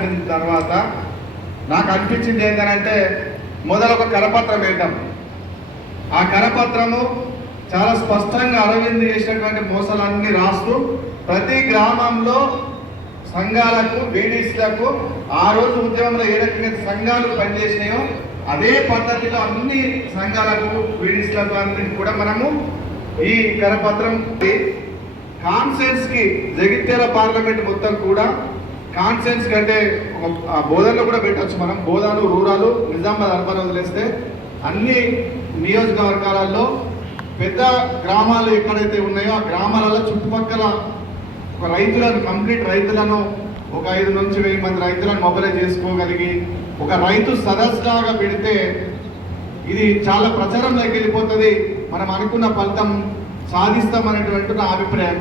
పడిన తర్వాత నాకు అనిపించింది ఏంటంటే మొదలు ఒక కరపత్రం వేయటం ఆ కరపత్రము చాలా స్పష్టంగా అరవింద్ చేసినటువంటి మోసాలన్నీ రాస్తూ ప్రతి గ్రామంలో సంఘాలకు బీడీసీలకు ఆ రోజు ఉద్యమంలో ఏ రకంగా సంఘాలు పనిచేసినాయో అదే పద్ధతిలో అన్ని సంఘాలకు బీడీసీలకు అన్నింటికి కూడా మనము ఈ కరపత్రం కాన్సెన్స్కి జగిత్యాల పార్లమెంట్ మొత్తం కూడా కాన్సెన్స్ కంటే ఒక బోధనలో కూడా పెట్టవచ్చు మనం. బోధాలు రూరాలు నిజామాబాద్ అర్బన్ వదిలేస్తే అన్ని నియోజకవర్గాలలో పెద్ద గ్రామాలు ఎక్కడైతే ఉన్నాయో ఆ గ్రామాలలో చుట్టుపక్కల ఒక రైతులను కంప్లీట్ రైతులను ఒక ఐదు నుంచి వెయ్యి మంది రైతులను మొబైలైజ్ చేసుకోగలిగి ఒక రైతు సదస్సులాగా పెడితే ఇది చాలా ప్రచారంలోకి వెళ్ళిపోతుంది. మనం అనుకున్న ఫలితం సాధిస్తామనేటువంటి నా అభిప్రాయం.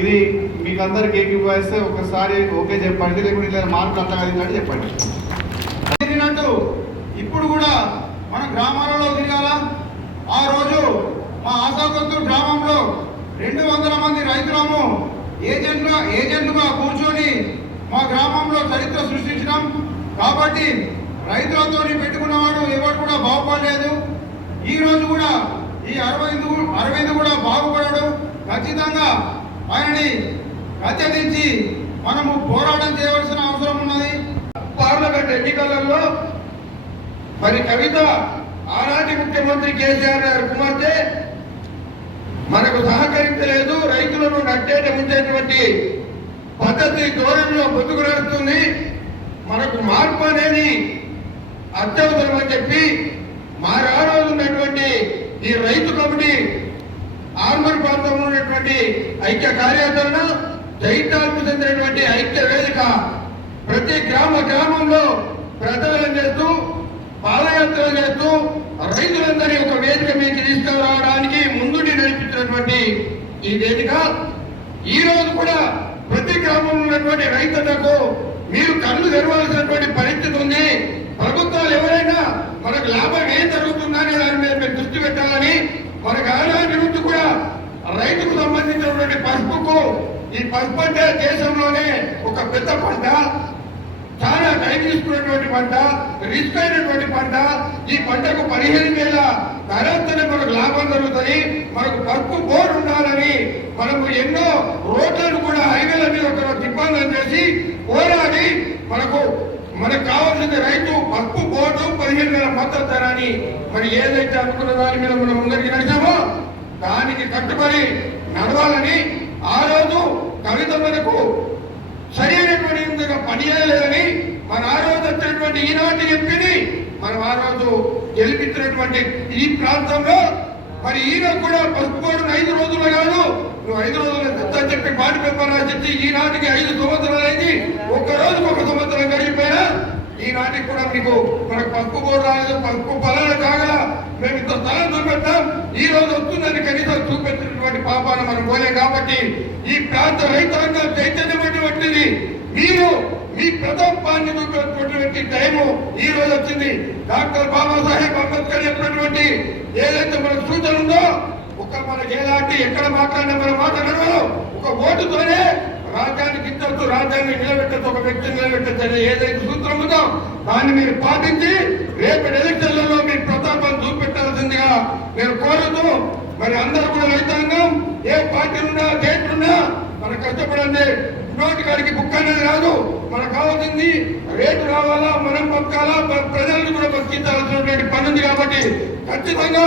ఇది మీకు అందరికి ఏకీభవిస్తే ఒకసారి ఓకే చెప్పండి లేకుంటే ఇలా మార్పులు అట్లా కాదు చెప్పండి. తిరిగినట్టు ఇప్పుడు కూడా మన గ్రామాలలో తిరగాల. ఆ రోజు మా ఆశాకొత్తూరు గ్రామంలో రెండు వందల మంది రైతులము ఏజెంట్గా ఏజెంట్గా కూర్చొని మా గ్రామంలో చరిత్ర సృష్టించినాం. కాబట్టి రైతులతో పెట్టుకున్నవాడు ఎవరు కూడా బాగుపడలేదు. ఈ రోజు కూడా ఈ అరవింద్ అరవింద్ కూడా బాగుపడాడు. ఖచ్చితంగా ఆయనని అత్యధించి మనము పోరాటం చేయవలసిన అవసరం ఉన్నది. పార్లమెంట్ ఎన్నికలలో మరి కవిత ఆనాటి ముఖ్యమంత్రి కేసీఆర్ గారి కుమార్తె మనకు సహకరించలేదు రైతులను నట్టేట ఉంచేటువంటి పద్ధతి ధోరణిలో ముందుకు నడుస్తుంది. మనకు మార్పు అనేది అత్యవసరం అని చెప్పి మా రారోజు ఉన్నటువంటి ఈ రైతు కమిటీ ఆర్మర్ ప్రాంతంలో ఉన్నటువంటి ఐక్య కార్యాచరణ జైతాలకు చెందినటువంటి ఐక్య వేదిక ప్రతి గ్రామ గ్రామంలో ప్రజలను చేస్తూ పాదయాత్ర చేస్తూ రైతులందరి ఒక వేదిక మీకు తీసుకురావడానికి ముందుండి నడిపించినటువంటి ఈ వేదిక. ఈ రోజు కూడా ప్రతి గ్రామంలో ఉన్నటువంటి రైతులకు మీరు కళ్ళు తెరవాల్సినటువంటి పరిస్థితి ఉంది. ప్రభుత్వాలు ఎవరైనా మనకు లాభం ఏం జరుగుతుందనే దాని మీద మీరు దృష్టి పెట్టాలని మనకు ఆనాటి నుంచి కూడా రైతుకు సంబంధించినటువంటి పసుపుకు ఈ పసుపు పంట దేశంలోనే ఒక పెద్ద పంట చాలా టైం తీసుకున్నటువంటి పంట రిస్క్ అయినటువంటి పంట. ఈ పంటకు పదిహేను వేల ధరతోనే మనకు లాభం జరుగుతుంది. మనకు పసుపు బోర్డు ఉండాలని మనకు ఎన్నో రోడ్లను కూడా హైవేల మీద ఒక దిబ్బంది చేసి పోరాడి మనకు మనకు కావాల్సింది రైతు పసుపు బోర్డు పదిహేను వేల మద్దతు ధర అని మరి ఏదైతే అనుకున్న దాని మీద మనం ముందరికి నడిచామో దానికి కట్టుబడి నడవాలని ఆ రోజు కవిత మనకు సరైనటువంటి పని చేయలేదని మన ఆ రోజు వచ్చినటువంటి ఈనాటి ఎంపీని మనం ఆ రోజు గెలిపించినటువంటి ఈ ప్రాంతంలో మరి ఈయన కూడా పసుపు ఐదు రోజులు కాదు నువ్వు ఐదు రోజులు ఎంత చెప్పి పాటి పేపర్ రాసి ఈనాటికి ఐదు సంవత్సరాలు అయింది ఒక్క రోజుకు ఒక సంవత్సరం గడిపోయినా ఈనాటికి కూడా మీకు మనకు పంపు కూడా రాలేదు పసుపు పొలాలు కాగల మేము ఇంత తల చూపెట్టాం ఈ రోజు వస్తుందని కనీసం చూపెట్టినటువంటి పాపాన మనం పోలేం కాబట్టి ఈ ప్రాంత రైతాంగం చైతన్యమైనటువంటిది మీరు మీ ప్రతాపాన్ని చూపెట్టుకున్నటువంటి టైము ఈ రోజు వచ్చింది. డాక్టర్ బాబాసాహెబ్ అంబేద్కర్ చెప్పినటువంటి ఏదైతే మనకు సూచన ఉందో ఒక మనకి ఎలాంటి ఎక్కడ మాట్లాడినా మనం మాట్లాడగలం ఒక ఓటుతోనే రాజ్యాన్ని గిట్టొచ్చు రాజ్యాన్ని నిలబెట్టచ్చు ఒక వ్యక్తిని నిలబెట్టచ్చు అనే ఏదైతే సూత్రం ఉందో దాన్ని మీరు పాటించి రేపటి ఎలక్షన్లలో మీ ప్రతాపం చూపెట్టాల్సిందిగా నేను కోరుతూ మరి అందరూ కూడా రైతాంగం ఏ పార్టీ ఉన్నా దేంట్లున్నా మన కష్టపడండి. నోటి కాడికి బుక్ అనేది రాదు. మనకు కావాల్సింది రేటు రావాలా మనం బతకాలా ప్రజలను కూడా బతికించాల్సినటువంటి పని ఉంది కాబట్టి ఖచ్చితంగా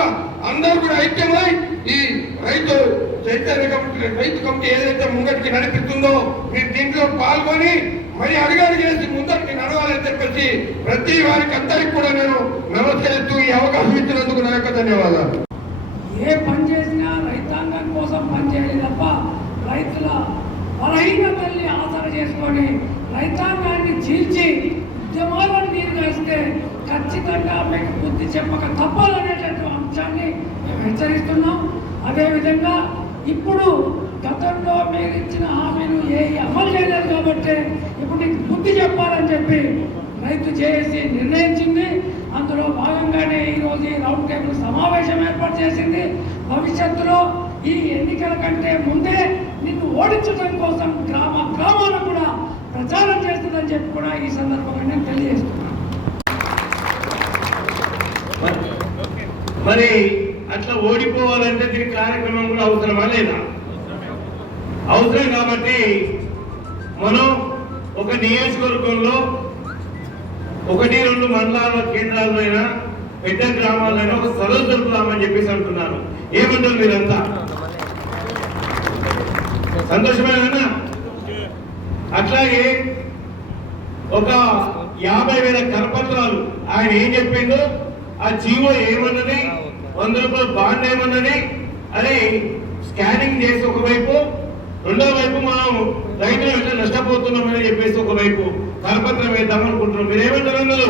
అందరూ కూడా ఐక్యమై ఈ రైతు చైతన్య కమిటీ రైతు కమిటీ ఏదైతే ముంగటికి నడిపిస్తుందో మీరు దీంట్లో పాల్గొని మరి అడిగాడు చేసి ముందరికి నడవాలని చెప్పేసి ప్రతి వారికి అందరికి కూడా నేను నమస్కరిస్తూ ఈ అవకాశం ఇచ్చినందుకు నా యొక్క ధన్యవాదాలు. ఏ పని చేసినా రైతాంగం కోసం పనిచేయాలి తప్ప రైతుల బలహీనతల్ని ఆసర చేసుకొని రైతాంగాన్ని చీల్చి ఉద్యమాలను నీరు కలిస్తే ఖచ్చితంగా మీకు బుద్ధి చెప్పక తప్పాలనేటటువంటి అంశాన్ని మేము హెచ్చరిస్తున్నాం. అదేవిధంగా ఇప్పుడు గతంలో మీరు ఇచ్చిన హామీలు ఏ అమలు చేయలేదు కాబట్టి ఇప్పుడు నీకు బుద్ధి చెప్పాలని చెప్పి రైతు చేసి నిర్ణయించింది. అందులో భాగంగానే ఈరోజు ఈ రౌండ్ టేబుల్ సమావేశం ఏర్పాటు చేసింది. భవిష్యత్తులో ఈ ఎన్నికల కంటే ముందే నిన్ను ఓడించడం కోసం గ్రామ గ్రామాలను కూడా ప్రచారం చేస్తుందని చెప్పి కూడా ఈ సందర్భంగా నేను తెలియజేస్తున్నాను. మరి అట్లా ఓడిపోవాలంటే దీని కార్యక్రమం కూడా అవసరమా లేదా? అవసరం కాబట్టి మనం ఒక నియోజకవర్గంలో ఒకటి రెండు మండలాల కేంద్రాలైనా పెద్ద గ్రామాలైనా ఒక సదస్సు జరుపుదామని చెప్పేసి అంటున్నారు. ఏమంటారు మీరంతా? సంతోషమేనా అట్లాగే ఒక యాభై వేల కరపత్రాలు ఆయన ఏం చెప్పిండు? ఆ జీవో ఏమన్నది? వంద రూపాయలు బాండ్ ఏమన్నది? అని స్కానింగ్ చేసి ఒకవైపు రెండో వైపు మనం రైతులు ఎట్లా నష్టపోతున్నామని చెప్పేసి ఒకవైపు కరపత్రం వేద్దాం అనుకుంటున్నాం. మీరు ఏమంటారు అందరూ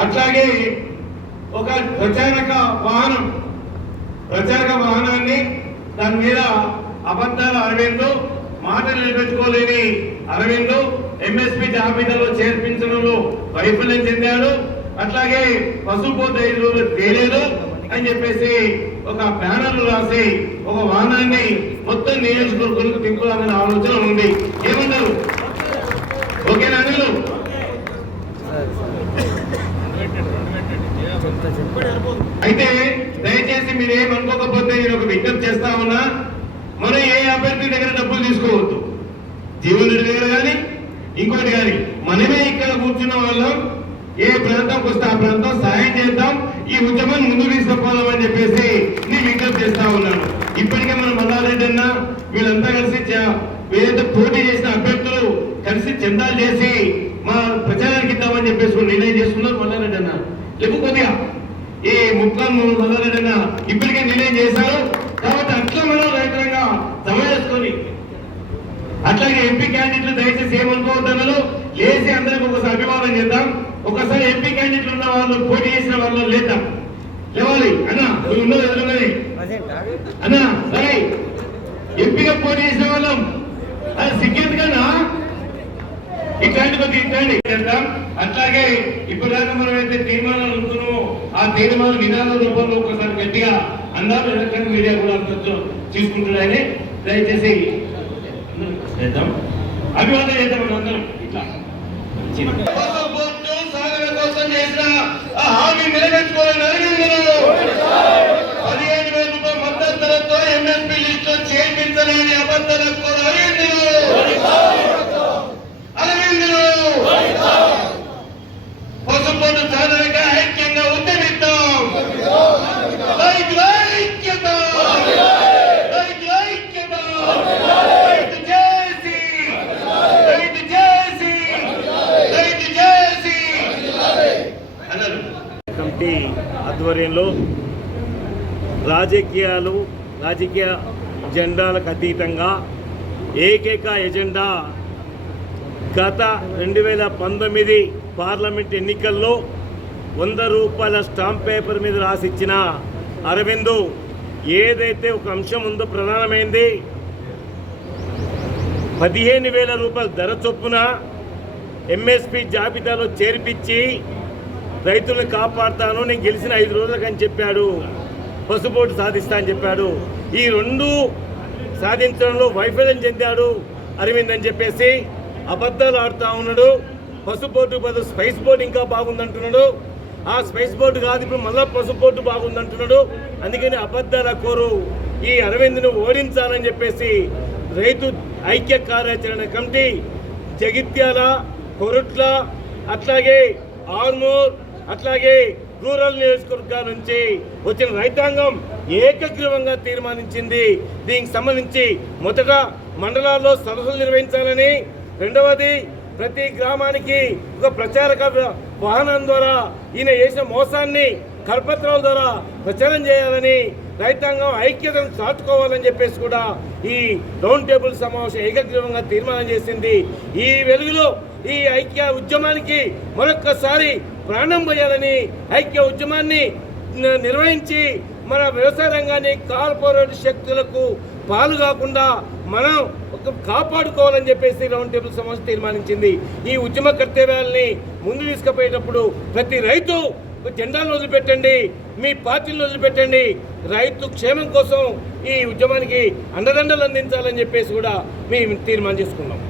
అట్లాగే ఒక ప్రచారక వాహనం ప్రచారక వాహనాన్ని దాని మీద అబద్ధాల అరవిందు మాట నిలబెట్టుకోలేని అరవిందు ఎంఎస్పి జాబితాలో చేర్పించడంలో వైఫల్యం చెందాడు. అట్లాగే పసుపు ధైర్యంలో తేలేదు అని చెప్పేసి ఒక బ్యానర్లు రాసి ఒక వాహనాన్ని మొత్తం నియోజకవర్గంలో తిప్పాలనే ఆలోచన ఉంది. ఏమన్నారు ఓకేనా అనిలు అయితే దయచేసి మీరు ఏమనుకోకపోతే నేను ఒక విజ్ఞప్తి చేస్తా ఉన్నా. మనం ఏ అభ్యర్థి దగ్గర డబ్బులు తీసుకోవద్దు. జీవన్ రెడ్డి దగ్గర కానీ ఇంకోటి కానీ మనమే ఇక్కడ కూర్చున్న వాళ్ళం. ఏ ప్రాంతంకి వస్తే ఆ ప్రాంతం సాయం చేద్దాం ఈ ఉద్యమాన్ని ముందుకు తీసుకుపోదామని చెప్పేసి నేను విజ్ఞప్తి చేస్తా ఉన్నాను. ఇప్పటికే మన మల్లారెడ్డి అన్న వీళ్ళంతా కలిసి చ- ఏదైతే పోటీ చేసిన అభ్యర్థులు కలిసి చందాలు చేసి మా ప్రచారానికి ఇద్దామని చెప్పేసి నిర్ణయం చేసుకున్నారు మల్లారెడ్డి అన్న. లేవు కొద్దిగా ఈ ముక్కం మల్లారెడ్డి అన్న ఇప్పటికే నిర్ణయం చేశారు. కాబట్టి అట్లా మనం రైతులంగా జమ చేసుకొని అట్లాగే ఎంపీ క్యాండిడేట్లు దయచేసి ఏమనుకోవద్దన్నారు లేచి అందరికి ఒకసారి అభివాదం చేద్దాం. ఒకసారి ఎంపీ క్యాండిడేట్ ఉన్న వాళ్ళు పోటీ చేసిన వాళ్ళు లేదా లేవాలి. అన్నా నువ్వు ఉన్నది ఎదురుగానే అన్నా సరే ఎంపీగా పోటీ చేసిన వాళ్ళం. అది సిగ్గేది కన్నా ఇట్లాంటి కొద్ది ఇట్లాంటి చేద్దాం. అట్లాగే ఇప్పుడు దాకా మనం అయితే తీర్మానాలు అనుకున్నామో ఆ తీర్మానం విధాన రూపంలో ఒకసారి గట్టిగా అందరూ ఎలక్ట్రానిక్ మీడియా కూడా అంత తీసుకుంటున్నాయని దయచేసి చేద్దాం. అభివాదం చేద్దాం మనం అందరం. ఇట్లా. సాగర చేసిన ఆ హామీ నిలబెట్టుకోవాలని అడిగిందరు పదిహేను వేల రూపాయల మద్దతు ధరతో ఎంఎస్పీ లిస్ట్లో చేర్పించలేని అబద్ధాలకు కూడా అరవిందులు అరవిందులు పసుపోటు సాధనగా ఐక్యంగా ఉద్యమిద్దాం రైతుల ఐక్యత రైతుల ఐక్యత రైతు చేసి రైతు చేసి రైతు చేసి అన్నారు కమిటీ ఆధ్వర్యంలో రాజకీయాలు రాజకీయ జెండాలకు అతీతంగా ఏకైక ఎజెండా గత రెండు వేల పంతొమ్మిది పార్లమెంట్ ఎన్నికల్లో వంద రూపాయల స్టాంప్ పేపర్ మీద రాసిచ్చిన అరవిందు ఏదైతే ఒక అంశం ఉందో ప్రధానమైంది పదిహేను వేల రూపాయల ధర చొప్పున ఎంఎస్పి జాబితాలో చేర్పించి రైతులను కాపాడుతాను నేను గెలిచిన ఐదు రోజులకు అని చెప్పాడు. పసుపోటు సాధిస్తా అని చెప్పాడు. ఈ రెండు సాధించడంలో వైఫల్యం చెందాడు అరవింద్ అని చెప్పేసి. అబద్ధాలు ఆడుతూ ఉన్నాడు. పసుపోటు బదులు స్పైస్ బోర్డు ఇంకా బాగుందంటున్నాడు. ఆ స్పైస్ బోర్డు కాదు ఇప్పుడు మళ్ళా పసుపోటు బాగుందంటున్నాడు. అందుకని అబద్ధాల కోరు. ఈ అరవింద్ను ఓడించాలని చెప్పేసి రైతు ఐక్య కార్యాచరణ కమిటీ జగిత్యాల కొరుట్ల అట్లాగే ఆర్మూర్ అట్లాగే రూరల్ నియోజకవర్గాల నుంచి వచ్చిన రైతాంగం ఏకగ్రీవంగా తీర్మానించింది. దీనికి సంబంధించి మొదట మండలాల్లో సదస్సులు నిర్వహించాలని రెండవది ప్రతి గ్రామానికి ఒక ప్రచారక వాహనం ద్వారా ఈయన చేసిన మోసాన్ని కరపత్రాల ద్వారా ప్రచారం చేయాలని రైతాంగం ఐక్యతను చాటుకోవాలని చెప్పేసి కూడా ఈ రౌండ్ టేబుల్ సమావేశం ఏకగ్రీవంగా తీర్మానం చేసింది. ఈ వెలుగులో ఈ ఐక్య ఉద్యమానికి మరొక్కసారి ప్రాణం పోయాలని ఐక్య ఉద్యమాన్ని నిర్వహించి మన వ్యవసాయ రంగాన్ని కార్పొరేట్ శక్తులకు పాలు కాకుండా మనం కాపాడుకోవాలని చెప్పేసి రౌండ్ టేబుల్ సమస్య తీర్మానించింది. ఈ ఉద్యమ కర్తవ్యాలని ముందు తీసుకుపోయేటప్పుడు ప్రతి రైతు జెండాలను వదిలిపెట్టండి మీ పార్టీలను వదిలిపెట్టండి. రైతు క్షేమం కోసం ఈ ఉద్యమానికి అండదండలు అందించాలని చెప్పేసి కూడా మేము తీర్మానం చేసుకున్నాం.